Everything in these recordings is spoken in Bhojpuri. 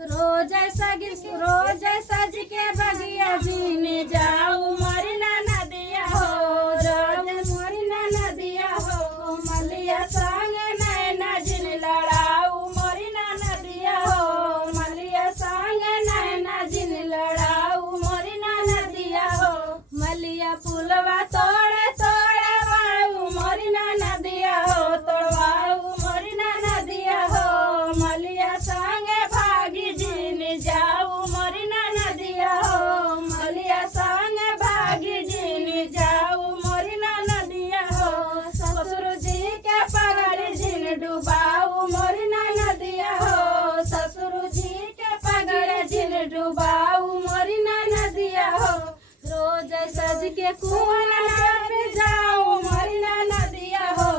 रोज सज के बगिया जी में जाऊ मोरी ना नदिया हो, रोज मोरी ना नदिया हो, मलिया संग नैना जिन लड़ाऊ मोरी ना नदिया हो, मलिया संग नैना जिन लड़ाऊ मोरी ना नदिया हो, मलिया पुलवा तोड़े तोड़े वाऊ मोरी ना नदिया हो, तोड़वाऊ मोरी ना नदिया हो, मलिया संग भागी जिन जाऊ मोरी ना नदिया हो, मलिया संग भागी जिन जाऊ मोरी ना नदिया हो, ससुर जी के पगड़ जिन डुबाऊ मोरी ना नदिया हो, ससुर जी के पगड़ जिन डुबाऊ मोरी ना नदिया हो, रोज सज के कुआं पे जाऊ मोरी ना नदिया हो,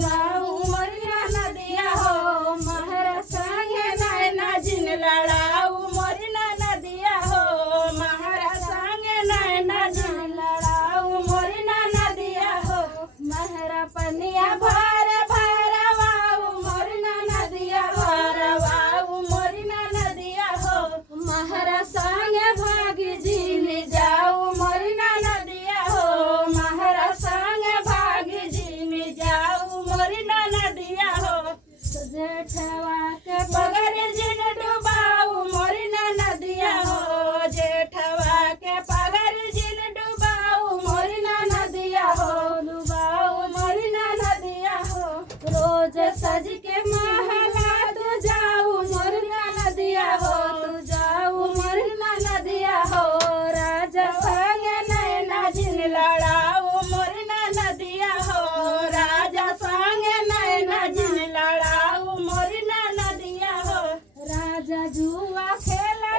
जाऊ मोरी ना नदिया हो, महरा संग नैना जिन लड़ाऊ मोरी ना नदिया हो, महरा संग नैना जिन लड़ाऊ मोरी ना नदिया हो, महरा पनिया भर भर वाऊ मोरी ना नदिया भर वाऊ मोरी ना नदिया हो, महरा संग भागी जिन जाऊ मोरी ना नदिया हो, महरा संग भागी जिन जाऊ मोरी ना नदिया हो, जेठवा के पगड़ जिन डुबाऊ मोरी ना नदिया हो, जेठवा के पगड़ जिन डुबाऊ मोरी ना नदिया हो, डुबाऊ मोरी ना नदिया हो, रोज सज के महला तू जाऊ मोरी ना नदिया हो, तू जाऊ मोरी ना नदिया हो, राजा संग नैना जिन लड़ाऊ मोरी ना नदिया हो, राजा संग नैना जिन लड़ाऊ मोरी ना नदिया हो, राजा जुआ खेला